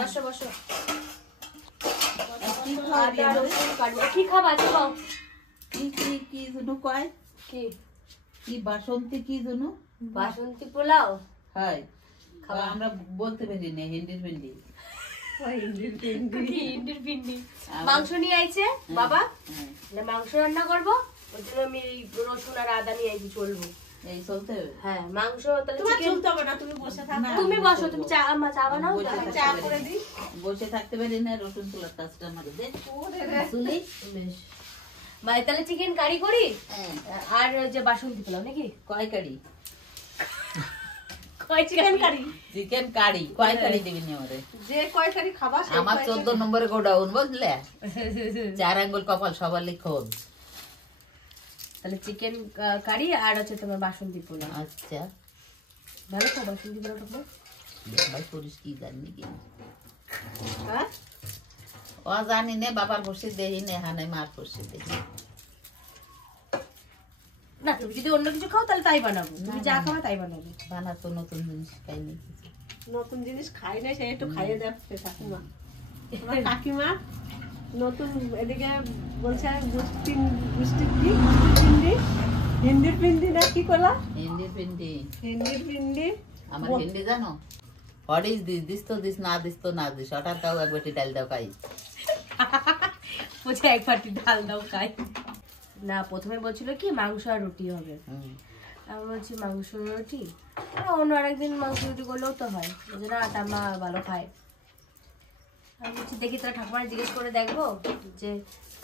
বসো বসো। কি খাবা খাও? কি কি কি জন্য কয়? কি কি বাসন্তী কি জন্য? বাসন্তী পোলাও। হয় খাওয়া আমরা বলতে পারি না, হিন্দির পিন্ডি। হিন্দির পিন্ডি। মাংস নিয়ে আইছে বাবা, মাংস রান্না করবো। ওই জন্য আমি রসুন আর আদা নিয়ে আইছি, চলবো এই চলতে হবে। হ্যাঁ মাংস তাহলে তোমার চিকেন। চলতে হবে না, তুমি বসে থাকো। তুমি বসো, তুমি চা বানাও। চা করে দিই। বসে থাকতে পারি না, রসুন তোলার কাজটা আমার দে শুনি। বেশ ভাই, তাহলে চিকেন কারি করি হ্যাঁ। আর যে বাসন্তী পোলাও নাকি? কয় কারি? Chicken curry. চিকেন কারি কয় কারি দিবি নি আমারে? যে কয় কারি খাবা সেই আমার 14 নম্বরে গোডাউন বুঝলে, 4 আঙ্গুল কপাল সবার লিখন। তাহলে চিকেন কারি আর হচ্ছে তোমার বাসন্তী পোলাও। আচ্ছা ভালো তো বাসন্তী পোলাওটা? ভাই করিস কি জানি কি? হ্যাঁ ও জানি না, বাবার বসে দেহি না, হানে মার বসে দেহি না। তুমি যদি অন্য কিছু খাও তাহলে তাই বানাবো, তুমি যা খাও তাই বানাবো। বানাতো নতুন জিনিস খাইনি। নতুন জিনিস খাই না, সেই একটু খাইয়ে দেখতে কাকিমা। আমার কাকিমা নতুন এদিকে বলছে হিন্দির পিন্ডি না কি করলা? হিন্দির পিন্ডি। হিন্দির পিন্ডি আমার হিন্দি জানো? What is this? দিস তো দিস, না দিস তো না দিস। ওটার কাউ এক বাটি ডাল দাও খাই। বলছে এক বাটি ডাল দাও খাই। না প্রথমে বলছিল কি মাংস আর রুটি হবে। আমি বলছি মাংস রুটি, অন্য আরেকদিন মাংস রুটি করলেও তো হয়, বুঝে না ঠাম্মা ভালো খায়। আমি বলছি দেখি তোরা ঠাকুমার জিজ্ঞেস করে দেখবো যে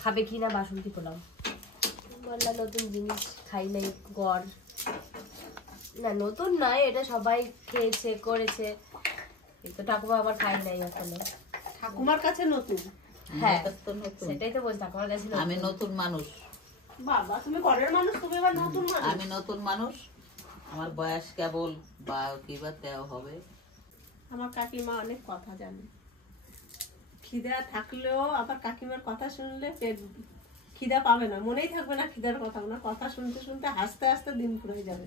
খাবে কি না বাসন্তী পোলাও। বললাম নতুন জিনিস খাই নাই গড়। না নতুন নয়, এটা সবাই খেয়েছে করেছে, কিন্তু ঠাকুমা আবার খাই নাই এখনো। ঠাকুমার কাছে নতুন। হ্যাঁ তো নতুন। সেটাই তো বলছি, ঠাকুমার কাছে আমি নতুন মানুষ। বাবা তুমি ঘরের মানুষ, তুমি এবার নতুন মানুষ। আমি নতুন মানুষ, আমার বয়স কেবল বা কি বা তেও হবে। আমার কাকিমা অনেক কথা জানে। খিদা থাকলেও আবার কাকিমার কথা শুনলে পেট খিদা পাবে না, মনেই থাকবে না খিদার কথা। না কথা শুনতে শুনতে হাসতে হাসতে দিন ফুরে যাবে।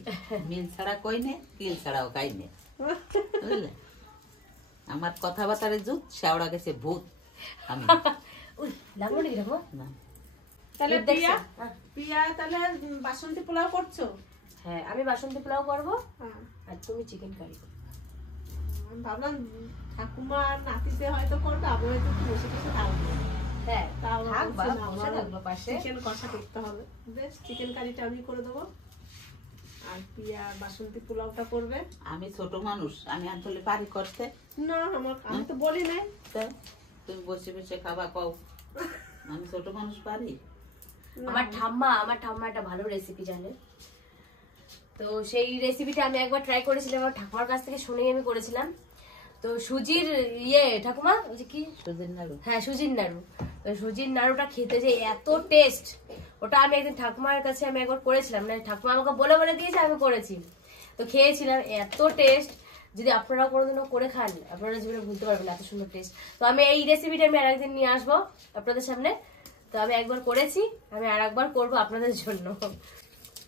মিল ছাড়া কই নে, কিল ছাড়াও খাই নে, বুঝলে? আমার কথাবার্তারে জুত, শেওড়া গেছে ভূত। আমি লাগলো নাকি ঠাকুমা? না। তাহলে প্রিয়া তাহলে বাসন্তী পোলাও করছো? হ্যাঁ আমি বাসন্তী পোলাও করবো হ্যাঁ। আর তুমি চিকেন কারি করবে। আমি ভাবলাম ঠাকুমা আর নাতিতে হয়তো করবে, আমি হয়তো একটু বসে বসে থাকবো। হ্যাঁ তাও থাকবা, বলছি না, বসে আমার থাকবো পাশে। চিকেন কষা করতে হবে। বেশ, চিকেন কারিটা আমি করে দেবো আর প্রিয়া বাসন্তী পোলাওটা করবে। আমি ছোট মানুষ, আমি আসলে পারি করতে। না আমি তো বলি নাই। তা তুমি বসে বসে খাবা কও, আমি ছোট মানুষ পারি? আমার ঠাম্মা একটা ভালো রেসিপি জানে, তো সেই রেসিপিটা আমি একবার ট্রাই করেছিলাম, আমার ঠাকুমার কাছ থেকে শুনেই আমি করেছিলাম। তো সুজির ঠাকুমা ওই যে কি সুজির নাড়ু। হ্যাঁ সুজির নাড়ু। তো সুজির নাড়ুটা খেতে যে এত টেস্ট, ওটা আমি একদিন ঠাকুমার কাছে আমি একবার করেছিলাম, মানে ঠাকুমা আমাকে বলে দিয়েছে, আমি করেছি, তো খেয়েছিলাম, এত টেস্ট। যদি আপনারা কোনোদিনও করে খান, আপনারা জীবনে ভুলতে পারবেন এত সুন্দর টেস্ট। তো আমি এই রেসিপিটা আমি আর একদিন নিয়ে আসবো আপনাদের সামনে। তো আমি একবার করেছি, আমি আর একবার করবো আপনাদের জন্য।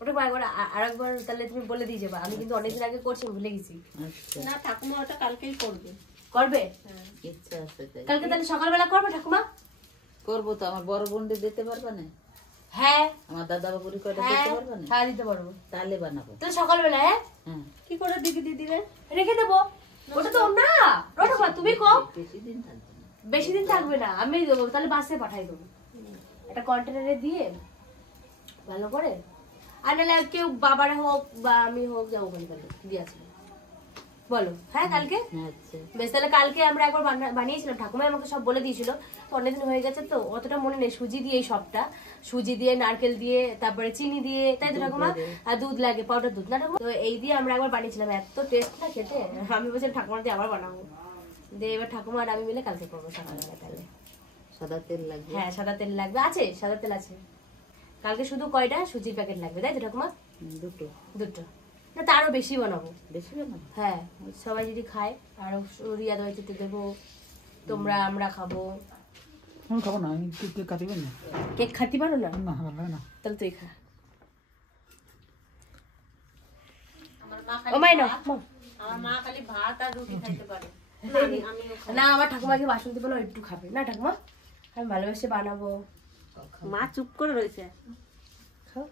ওটা একবার আর একবার তাহলে তুমি বলে দিয়ে যাবা, আমি কিন্তু অনেকদিন আগে করছি, ভুলে গেছি। আচ্ছা না ঠাকুমা ওটা কালকেই করবে। করবে? ইচ্ছা আছে তাই। কালকে তাহলে সকালবেলা করবে ঠাকুমা? করবো তো। আমার বড় বোনকে দিতে পারবা না? হ্যাঁ আমার দাদা বাবুরি কয়টা হ্যাঁ দিতে পারবা না? হ্যাঁ দিতে পারবো। তাহলে বানাবো। তাহলে সকালবেলা হ্যাঁ হ্যাঁ কি করে দিকে দিয়ে দিবে? রেখে দেবো। ওটা তো না ঠাকুমা তুমি কও। বেশি দিন থাকবে না। বেশি দিন থাকবে না, আমি দেবো, তাহলে বাসে পাঠাই দেবো একটা কন্টেনারে দিয়ে ভালো করে। আর নাহলে কেউ বাবারে হোক বা আমি হোক যাবো ওখানে, তাহলে দিয়ে আসবো বলো। হ্যাঁ কালকে আচ্ছা বেশ, তাহলে কালকে আমরা একবার বানিয়েছিলাম, ঠাকুমাই আমাকে সব বলে দিয়েছিল, তো অনেকদিন হয়ে গেছে তো অতটা মনে নেই। সুজি দিয়ে সবটা, সুজি দিয়ে নারকেল দিয়ে তারপরে চিনি দিয়ে, তাই তো ঠাকুমা? আর দুধ লাগে, পাউডার দুধ না ঠাকুমা? তো এই দিয়ে আমরা একবার বানিয়েছিলাম, এত টেস্ট না খেতে। আমি বলছিলাম ঠাকুমা দিয়ে আবার বানাবো, দিয়ে এবার ঠাকুমা আর আমি মিলে কালকে করবো সকালবেলা। তাহলে সাদা তেল লাগবে? হ্যাঁ সাদা তেল লাগবে, আছে সাদা তেল আছে। কালকে শুধু কয়টা সুজির প্যাকেট লাগবে, তাই তো ঠাকুমা? দুটো না, তারও বেশি বানাবো। বেশি বানাবো? হ্যাঁ সবাই যদি খায়, আর রিয়া দইতে দেবো, তোমরা আমরা খাবো। আমি খাবো না, আমি কেক কাটিবেন না। কেক খাতে পারো না? না ভালো লাগে না। তাহলে তুই খা। ও মাই না, আমার মা খালি ভাত আর রুটি খাইতে পারে। না আমার ঠাকুমাকে বাসন্তী পোলাও একটু খাবে না ঠাকুমা, আমি ভালোবেসে বানাবো। মা চুপ করে রয়েছে খাও।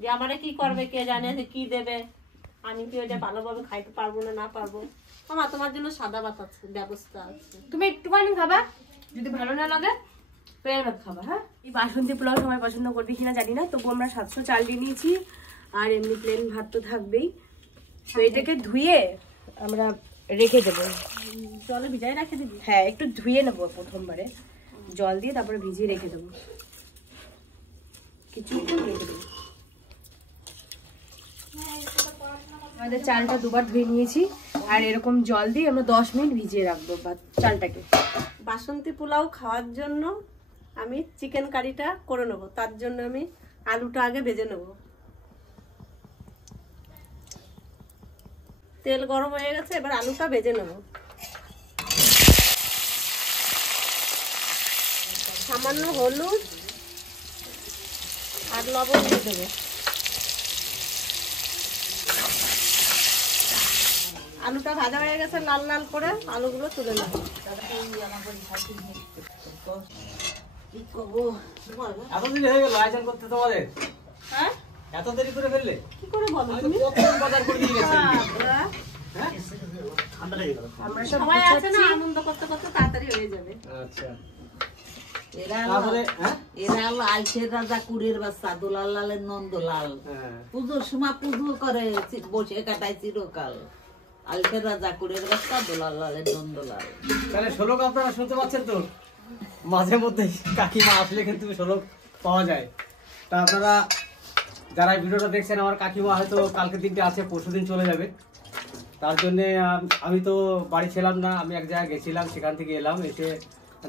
যে আমারে কি করবে কে জানে, যে কি দেবে, আমি কি ওইটা ভালোভাবে খাইতে পারবো না পারবো। আমার তোমার জন্য সাদা ভাত আছে, ব্যবস্থা আছে। তুমি একটুখানি খাবা, যদি ভালো না লাগে প্লেন ভাত খাবা। হ্যাঁ, এই বাসন্তী পোলাও সবাই পছন্দ করবে কিনা জানি না, তবু আমরা 700 চাল দিয়ে নিয়েছি, আর এমনি প্লেন ভাত তো থাকবেই। তো এটাকে ধুয়ে আমরা রেখে দেবো, জলে ভিজাই রেখে দিবি। হ্যাঁ একটু ধুয়ে নেবো প্রথমবারে জল দিয়ে, তারপরে ভিজিয়ে রেখে দেবো কিছুক্ষণ রেখে দেবো। আমাদের চালটা দুবার ধুয়ে নিয়েছি, আর এরকম জল দিয়ে আমরা 10 মিনিট ভিজিয়ে রাখবো চালটাকে। বাসন্তী পোলাও খাওয়ার জন্য আমি চিকেন কারিটা করে নেবো, তার জন্য আমি আলুটা আগে ভেজে নেব। তেল গরম হয়ে গেছে, এবার আলুটা ভেজে নেব। সামান্য হলুদ আর লবণ দিয়ে দেবো। আলুটা ভাজা হয়ে গেছে লাল লাল করে, আলুগুলো তুলে নেব। এত দেরি হয়ে গেল আয়োজন করতে তোমাদের? হ্যাঁ, এত দেরি করে ফেললে? কি করে বলো আমি তো তুমি? কতক্ষণ বাজার করে দিয়ে গেছি। বাবা, হ্যাঁ? আমরা সব সবাই আছে না, আনন্দ করতে করতে তাড়াতাড়ি হয়ে যাবে। আচ্ছা। এরা তারপরে হ্যাঁ? এরা হলো আলসের রাজা কুড়ির বাচ্চা, দুলাল লালের নন্দলাল। হ্যাঁ। পুজোর সময় পুজো করে বসে কাটায় চিরকাল। আলসের রাজা কুড়ির বাচ্চা, দুলাল লালের নন্দলাল। তাহলে শ্লোক আপনারা শুনতে পাচ্ছেন তো? মাঝে মধ্যে কাকিমা আসলে কিন্তু শ্লোক পাওয়া যায়। তা আপনারা যারা এই ভিডিওটা দেখছেন, আমার কাকিমা হয়তো কালকের দিনটা আছে, পরশুদিন চলে যাবে। তার জন্যে আমি তো বাড়ি ছিলাম না, আমি এক জায়গায় গেছিলাম, সেখান থেকে এলাম, এসে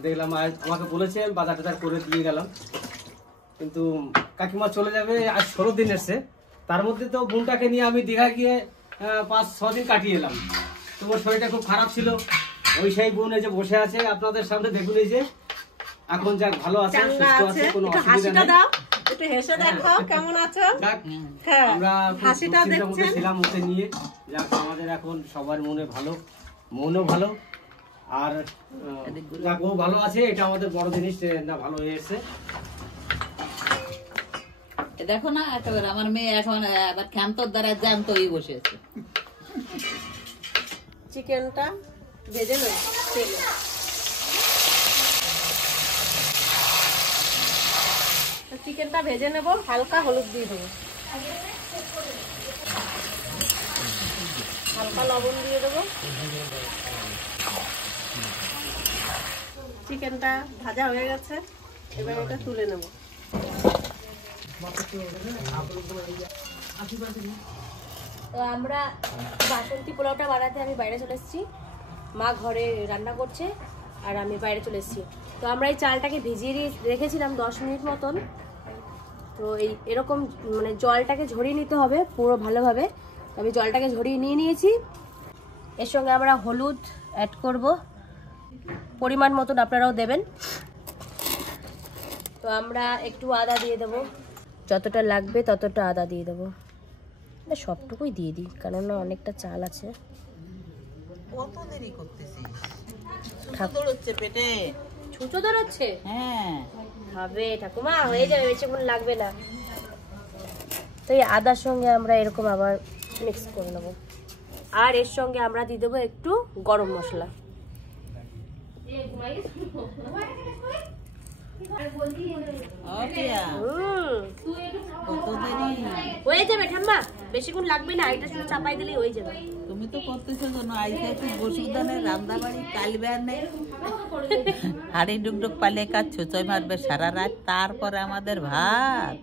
দেখলাম আমাকে বলেছে বাজার টাজার করে দিয়ে গেলাম। কিন্তু কাকিমা চলে যাবে, আজ 16 দিন এসছে। তার মধ্যে তো বোনটাকে নিয়ে আমি দীঘা গিয়ে 5-6 দিন কাটিয়ে এলাম। তোমার শরীরটা খুব খারাপ ছিল, ওই সেই বোন এই যে বসে আছে আপনাদের সামনে, দেখুন এই যে এখন যাক ভালো আছে, চাঙ্গা সুস্থ আছে, আছে, কোনো একটু অসুবিধা হাসিটা নেই। দাও, একটু হেসে দেখো কেমন আছো। যাক, হ্যাঁ, আমরা খুব হাসিটা দুশ্চিন্তার মধ্যে দেখছেন। ছিলাম ওকে নিয়ে। যাক, আমাদের এখন সবার মনে ভালো, মনও ভালো, আর যাক ও ভালো আছে, এটা আমাদের বড় জিনিস, না ভালো হয়ে এসছে। দেখো না একেবারে আমার মেয়ে এখন আবার ক্ষান্তর দ্বারা জ্যান্ত হয়ে বসেছে। চিকেনটা ভেজে নেব তেলে। চিকেনটা ভেজে নেব, হালকা হলুদ দিয়ে দেবো, হালকা লবণ দিয়ে দেবো। চিকেনটা ভাজা হয়ে গেছে, এবার এটা তুলে নেব। তো আমরা বাসন্তী পোলাওটা বানাতে আমি বাইরে চলে এসেছি, মা ঘরে রান্না করছে আর আমি বাইরে চলে এসেছি। তো আমরা এই চালটাকে ভিজিয়ে রেখেছিলাম 10 মিনিট মতন। তো এরকম মানে জলটাকে ঝরিয়ে নিতে হবে পুরো ভালোভাবে। আমি জলটাকে ঝরিয়ে নিয়েছি। এর সঙ্গে আমরা হলুদ অ্যাড করব, পরিমাণ মতন আপনারাও দেবেন। তো আমরা একটু আদা দিয়ে দেবো, যতটা লাগবে ততটা আদা দিয়ে দেবো, সবটুকুই দিয়ে দিই কারণ অনেকটা চাল আছে। কত দেরি করতেছিস? দৌড়চ্ছে পেটে, ছুঁচো ধরছে। হ্যাঁ হবে ঠাকুমা, হয়ে যাবে, বেশিক্ষণ লাগবে না। তো এই আদার সঙ্গে আমরা এরকম আবার মিক্স করে নেবো, আর এর সঙ্গে আমরা দিয়ে দেবো একটু গরম মশলা। কত দেরি? হয়ে যাবে ঠাম্মা, বেশিক্ষণ লাগবে না, এটা শুধু চাপাই দিলেই হয়ে যাবে। তুমি তো করতেছো জন্য আইসা তুই বসুদানে রান্না বাড়ি কালবে হাড়ি ডুকডুক পালে কাজ ছুচয় মারবে সারা রাত, তারপরে আমাদের ভাত।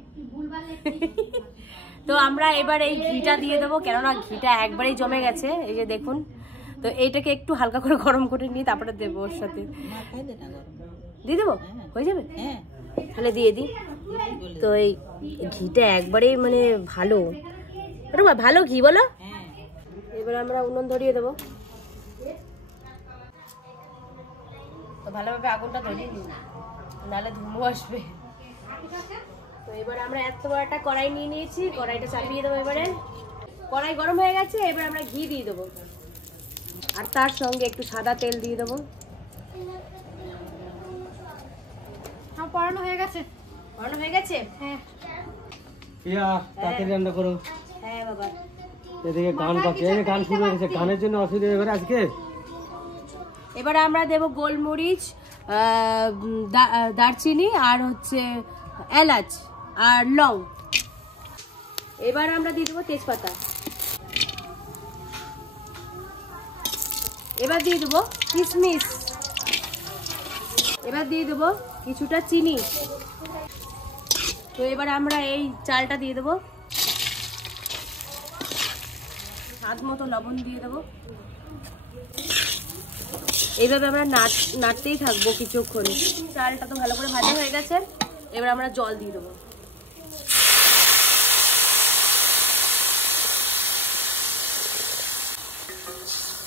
তো আমরা এবার এই ঘিটা দিয়ে দেবো, কেননা ঘিটা একবারেই জমে গেছে, এই যে দেখুন। তো এইটাকে একটু হালকা করে গরম করে নিয়ে তারপরে দেবো ওর সাথে। দিয়ে দেবো, হয়ে যাবে। হ্যাঁ তাহলে দিয়ে দিই। তো এই ঘিটা একবারেই মানে ভালো, ভালো ঘি বলো। এবার আমরা উনুন ধরিয়ে দেবো, তো ভালোভাবে আগুনটা ধরিয়ে দিই, নাহলে ধুমো আসবে। তো এবার আমরা এত বড় একটা কড়াই নিয়ে নিয়েছি, কড়াইটা চাপিয়ে দেবো এবারে। কড়াই গরম হয়ে গেছে, এবার আমরা ঘি দিয়ে দেবো আর তার সঙ্গে একটু সাদা তেল দিয়ে দেবো। আমার পড়ানো হয়ে গেছে। পড়ানো হয়ে গেছে? হ্যাঁ প্রিয়া তাড়াতাড়ি রান্না করো। হ্যাঁ বাবা। এদিকে গান বাজছে, এই যে গান শুরু হয়ে গেছে, গানের জন্য অসুবিধা হয়ে গেছে আজকে। এবার আমরা দেব গোলমরিচ, দারচিনি আর হচ্ছে এলাচ আর লং। এবার আমরা দিয়ে দেবো তেজপাতা। এবার দিয়ে দেবো কিশমিশ। এবার দিয়ে দেবো কিছুটা চিনি। তো এবার আমরা এই চালটা দিয়ে দেবো, স্বাদ মতো লবণ দিয়ে দেবো। এইভাবে আমরা নাড়তেই থাকবো কিছুক্ষণ। চালটা তো ভালো করে ভাজা হয়ে গেছে, এবার আমরা জল দিয়ে দেবো।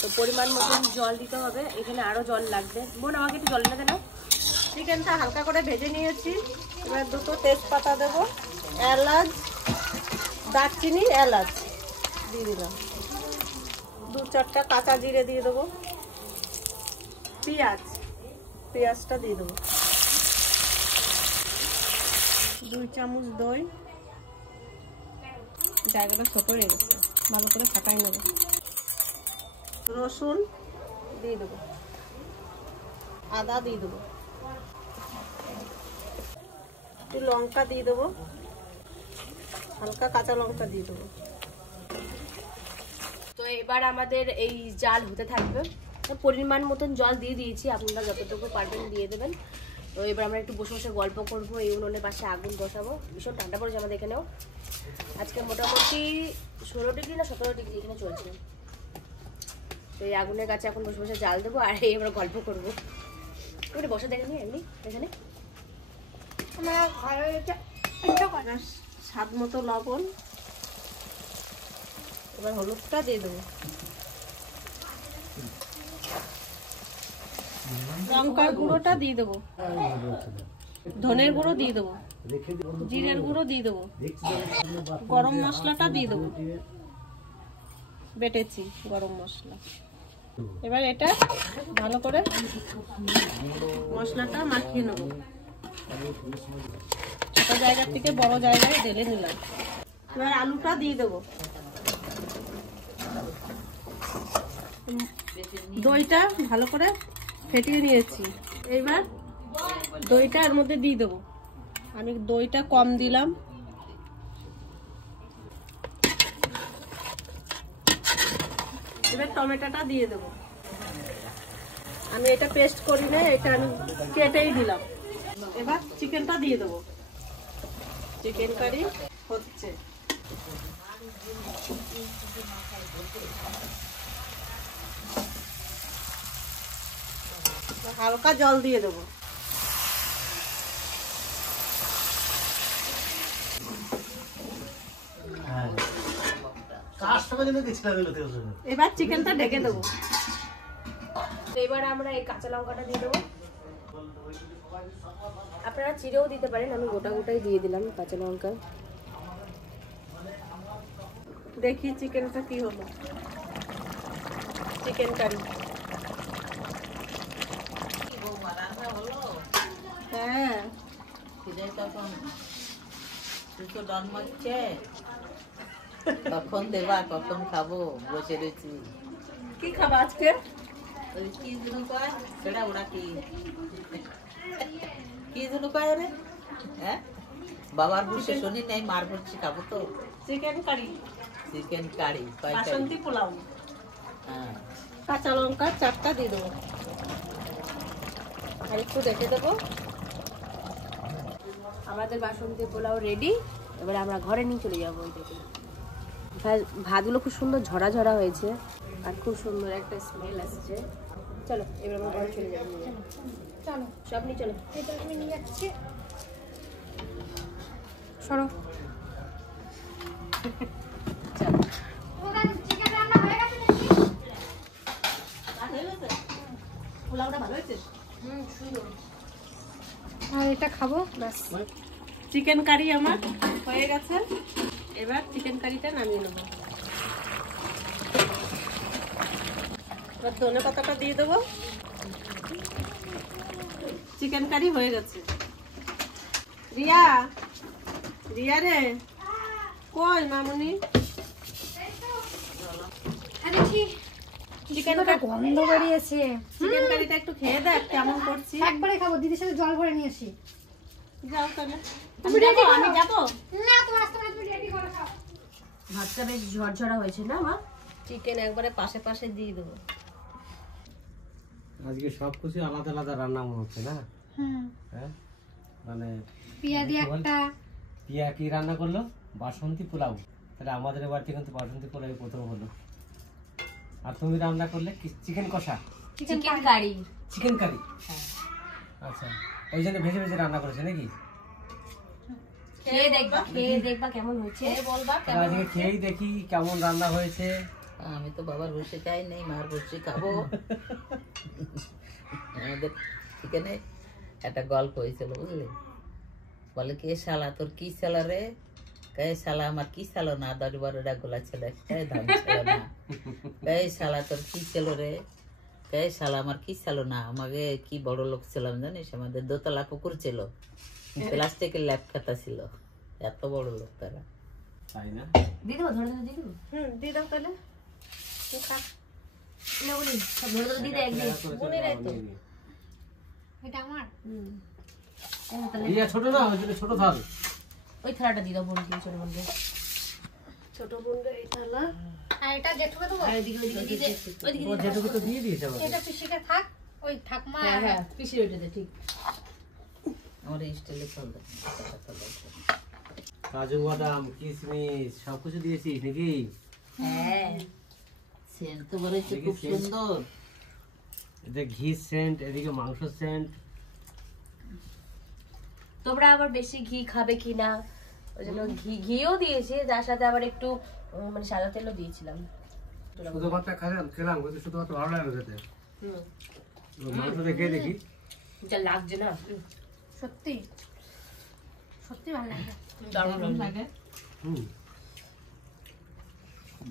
তো পরিমাণ মতন জল দিতে হবে, এখানে আরো জল লাগবে। বোন আমাকে একটু জল এনে দে না। চিকেনটা হালকা করে ভেজে নিয়েছি, এবার দুটো তেজপাতা দেবো, এলাচ, দারচিনি, এলাচ দিয়ে দিলাম, 2-4টা কাঁচা জিরে দিয়ে দেবো, পেঁয়াজটা দিয়ে দেবো, 2 চামচ দই, জায়গাটা ছোট হয়ে গেছে, ভালো করে ফাটাই নেব, রসুন দিয়ে দেবো, আদা দিয়ে দেবো, একটু লঙ্কা দিয়ে দেবো, হালকা কাঁচা লঙ্কা দিয়ে দেবো। তো এবার আমাদের এই জাল হতে থাকবে। তো পরিমাণ মতন জল দিয়ে দিয়েছি, আপনারা যতটুকু পারবেন দিয়ে দেবেন। তো এবার আমরা একটু বসে বসে গল্প করবো, এই উনুনের পাশে আগুন বসাবো। ভীষণ ঠান্ডা পড়েছে আমাদের এখানেও, আজকে মোটামুটি 16 ডিগ্রি না 17 ডিগ্রি এখানে চলছে। তো এই আগুনের কাছে এখন বসে বসে জাল দেবো আর এই আমরা গল্প করবো। একটু বসে দেখেনি এমনি এখানে স্বাদ মতো লবণ, এবার হলুদটা দিয়ে দেবো, লঙ্কার গুঁড়োটা দিয়ে দেবো, ধনের গুঁড়ো দিয়ে দেবো, জিরের গুঁড়ো দিয়ে দেবো, গরম মশলাটা দিয়ে দেবো, বেটেছি গরম মশলা। এবার এটা ভালো করে মশলাটা মাখিয়ে নেবো, ছোট জায়গা থেকে বড় জায়গায় ঢেলে নিলাম। এবার আলুটা দিয়ে দেবো, দইটা ভালো করে ফেটিয়ে নিয়েছি, এবার দইটা এর মধ্যে দিয়ে দেবো, আমি দইটা কম দিলাম, এবার টমেটোটা দিয়ে দেবো, আমি এটা পেস্ট করি না, এটা আমি কেটেই দিলাম। এবার চিকেনটা দিয়ে দেবো, চিকেন কারি হচ্ছে, হালকা জল দিয়ে দেবো, এবার চিকেনটা ঢেকে দেবো। এবার আমরা এই কাঁচা লঙ্কাটা দিয়ে দেবো, আপনারা চিড়েও দিতে পারেন, আমি গোটা গোটাই দিয়ে দিলাম কাঁচা লঙ্কা। দেখি চিকেনটা কি হলো, চিকেন কারি। হ্যাঁ কখন দেবা, কখন খাবো, বসে রয়েছি। কি খাবো আজকে? কি জন্য কয় সেটা, ওরা কি জন্য কয় রে? হ্যাঁ, বাবার বসে শুনি নাই, মার বলছি খাবো তো চিকেন কারি, চিকেন কারি, বাসন্তী পোলাও। হ্যাঁ, কাঁচা লঙ্কা 4টা দিয়ে দেবো, আর একটু দেখে দেবো। আমাদের বাসন্তী পোলাও রেডি, এবার আমরা ঘরে নিয়ে চলে যাবো। ওই দেখে ভাতগুলো খুব সুন্দর ঝরা ঝরা হয়েছে আর খুব সুন্দর একটা স্মেল আসছে। চলো এবার আমরা ঘরে চলে যাবো। চলো সব নিয়ে চলো, এটা আমি নিয়ে যাচ্ছি, সরো। চিকেন রান্না হয়ে গেছে নাকি? পোলাওটা ভালো হয়েছে, আর এটা খাবো ব্যাস। চিকেন কারি আমার হয়ে গেছে, এবার চিকেন কারিটা নামিয়ে নেবো। এবার ধনে পাতাটা দিয়ে দেবো। চিকেন কারি হয়ে গেছে। রিয়া, রিয়া রে, কই মামুনি? চিকেন গন্ধ বেরিয়েছে। চিকেন কারিটা একটু খেয়ে দেখ কেমন করছি। একবারে খাবো, দিদির সাথে জল ভরে নিয়ে আসি। যাও তাহলে। আমি যাবো। না তোমার আসতে তুমি রেডি করে খাও। ভাতটা বেশ ঝরঝরা হয়েছে না মা? চিকেন একবারে পাশে পাশে দিয়ে দেবো। আজকে সবকিছু আলাদা আলাদা রান্না মনে হচ্ছে না? হ্যাঁ, মানে পিয়া দিয়ে একটা, পিয়া কি রান্না করলো? বাসন্তী পোলাও। তাহলে আমাদের বাড়িতে কিন্তু বাসন্তী পোলাও প্রথম হলো। আর তুমি রান্না করলে চিকেন কষা, চিকেন কারি। Chicken curry. আচ্ছা, ওই জন্য ভেজে ভেজে রান্না করেছে নাকি? খেয়ে দেখবা কেমন হয়েছে, বলবা। আজকে খেয়েই দেখি কেমন রান্না হয়েছে। আমি তো বাবার বসে খাই নাই, মার বসে খাবো। আমাদের এখানে একটা গল্প হয়েছিল বুঝলি, বলে কে শালা তোর কি শালা রে, কে শালা আমার কি শালো না, 10-12টা গোলা ছেলে, কে ধান ছিল না, কে শালা তোর কি ছিল রে, কে শালা আমার কি শালো না, আমাকে কি বড় লোক ছিলাম জানিস, আমাদের দোতলা পুকুর ছিল, প্লাস্টিকের ল্যাপ খাতা ছিল, এত বড় লোক তারা। তাই না? দিয়ে দেবো, ধরে দিয়ে দেবো। দিয়ে দাও তাহলে। তুই খা। না বলি সব ধরে দিয়ে দে একদিন। এটা আমার। রিয়া ছোট না, ওই জন্য ছোট থাল। ওই থালাটা দিয়ে দাও বোন, দিয়ে ছোট বোনকে। ছোট বোনদের এই থালা। আর এটা জেঠুকে দেবো। আর এদিকে ওইদিকে দিয়ে দে। ওইদিকে ও যেটুকু তো দিয়ে দিয়েছে আমাকে। এটা পিসিকে থাক, ওই ঠাকমা। হ্যাঁ হ্যাঁ, পিসির ওইটাতে ঠিক। আমার এই স্টাইলে চলতে কাজু বাদাম, কিশমিশ সবকিছু দিয়েছিস নাকি? হ্যাঁ, সেন্ট তো বলেছে খুব সুন্দর। এদিকে ঘি সেন্ট, এদিকে মাংস সেন্ট। তোমরা আবার বেশি ঘি খাবে কিনা ওই জন্য ঘিও দিয়েছি, তার সাথে আবার একটু মানে সাদা তেলও দিয়েছিলাম। শুধু ভাতটা খেলাম কিন্তু শুধু ভাত ভালো লাগে খেতে। মাংস দেখে দেখি যা লাগছে না, সত্যি সত্যি ভালো লাগে। দারুণ লাগে।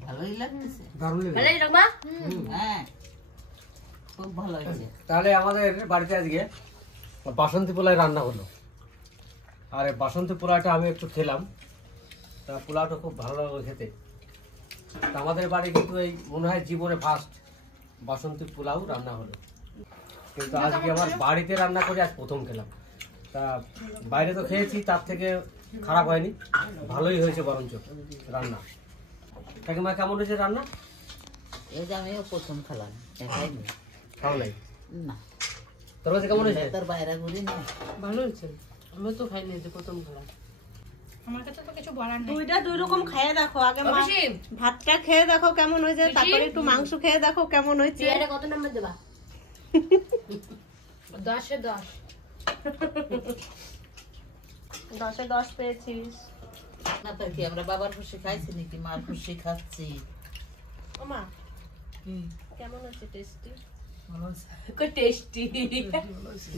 ভালোই লাগতেছে। দারুণ লাগে। ভালো লাগে মা? হ্যাঁ, খুব ভালো হয়েছে। তাহলে আমাদের বাড়িতে আজকে বাসন্তী পোলাও রান্না হলো। আর এই বাসন্তী পোলাওটা আমি একটু খেলাম, তা পোলাওটা খুব ভালো লাগলো খেতে। তা আমাদের বাড়ি কিন্তু এই মনে হয় জীবনে ফার্স্ট বাসন্তী পোলাও রান্না হলো। কিন্তু আজকে আমার বাড়িতে রান্না করে আজ প্রথম খেলাম। তা বাইরে তো খেয়েছি, তার থেকে খারাপ হয়নি, ভালোই হয়েছে বরঞ্চ রান্না। কাকিমা কেমন হয়েছে রান্না? এই যে আমিও প্রথম খেলাম, খাইনি ভালো লাগে না। তোর কাছে কেমন হয়েছে? তার বাইরে ঘুরি না। ভালো হয়েছে। আমি তো খাইনি, যে প্রথম খেলাম। আমার কাছে তো কিছু বলার নেই। দুইটা দুই রকম খেয়ে দেখো। আগে অবশ্যই। ভাতটা খেয়ে দেখো কেমন হয়েছে, তারপরে একটু মাংস খেয়ে দেখো কেমন হয়েছে। এটা কত নাম্বার দেবা? 10-এ 10। 10-এ 10 পেয়েছিস। না তো কি আমরা বাবার খুশি খাইছি নাকি মার খুশি খাচ্ছি? ওমা কেমন হচ্ছে? টেস্টি? খুব টেস্টি।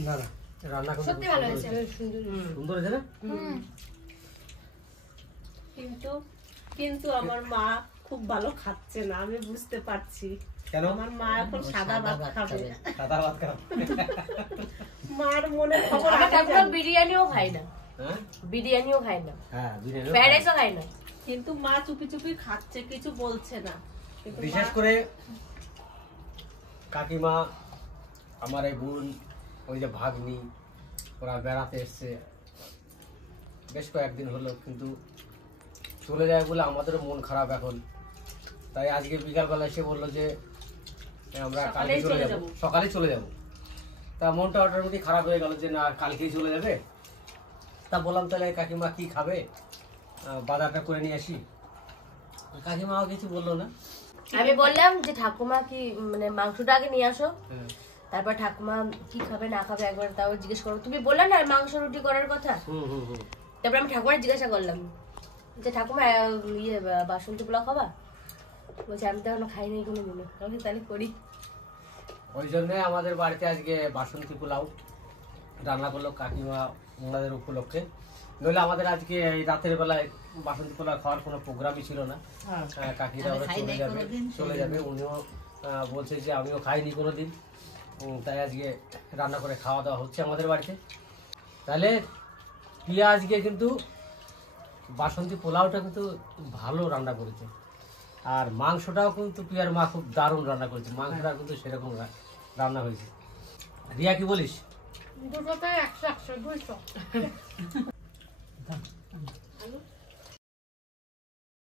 না না, রান্না করতে সত্যি ভালো হয়েছে। সুন্দর হয়েছে না? কিন্তু আমার মা খুব ভালো খাচ্ছে না, আমি বুঝতে পারছি। কেন? আমার মা এখন সাদা ভাত খাবে। সাদা ভাত খাও। মার মনে খবর আমার আগে ঠাকুমা জানে। বিরিয়ানিও খায় না, হ্যাঁ বিরিয়ানিও খায় না, হ্যাঁ, বিরিয়ানি ফ্রাইড রাইসও খায় না। কিন্তু মা চুপি চুপি খাচ্ছে, কিছু বলছে না। কিন্তু বিশেষ করে কাকিমা, আমার এই বোন, ওই যে ভাগ্নি, ওরা বেড়াতে এসছে বেশ কয়েকদিন হলো, কিন্তু চলে যায় বলে আমাদেরও মন খারাপ এখন। তাই আজকে বিকালবেলা এসে বললো যে আমরা কালকে চলে যাবো, সকালে চলে যাব। তা মনটা অটোমেটিক খারাপ হয়ে গেল যে না কালকেই চলে যাবে। তা বললাম তাহলে কাকিমা কি খাবে, বাজারটা করে নিয়ে আসি। কাকিমাও কিছু বললো না। আমি বললাম যে ঠাকুমা কি মানে মাংসটা আগে নিয়ে আসো, হ্যাঁ। তারপর ঠাকুমা কি খাবে না খাবে একবার তাও জিজ্ঞেস করো। তুমি বললে না মাংস রুটি করার কথা, হুম হুম হুম। তারপর আমি ঠাকুমার জিজ্ঞাসা করলাম যে ঠাকুমা ইয়ে বাসন্তী পোলাও খাবা? বলছে আমি তো এখনো খাইনি কোনো দিনও। আমি তাহলে করি। ওই জন্যে আমাদের বাড়িতে আজকে বাসন্তী পোলাও রান্না করলো কাকিমা ওনাদের উপলক্ষে। নইলে আমাদের আজকে এই রাতের বেলায় বাসন্তী পোলাও খাওয়ার কোনো প্রোগ্রামই ছিল না। কাকিরা ওরা চলে যাবে, উনিও বলছে যে আমিও খাইনি কোনো দিন, তাই আজকে রান্না করে খাওয়া দাওয়া হচ্ছে আমাদের বাড়িতে। তাহলে প্রিয়া আজকে কিন্তু বাসন্তী পোলাওটা কিন্তু ভালো রান্না করেছে, আর মাংসটাও কিন্তু প্রিয়ার মা খুব দারুণ রান্না করেছে, মাংসটা কিন্তু সেরকম রান্না হয়েছে। রিয়া কি বলিস? দুটোতে 100 200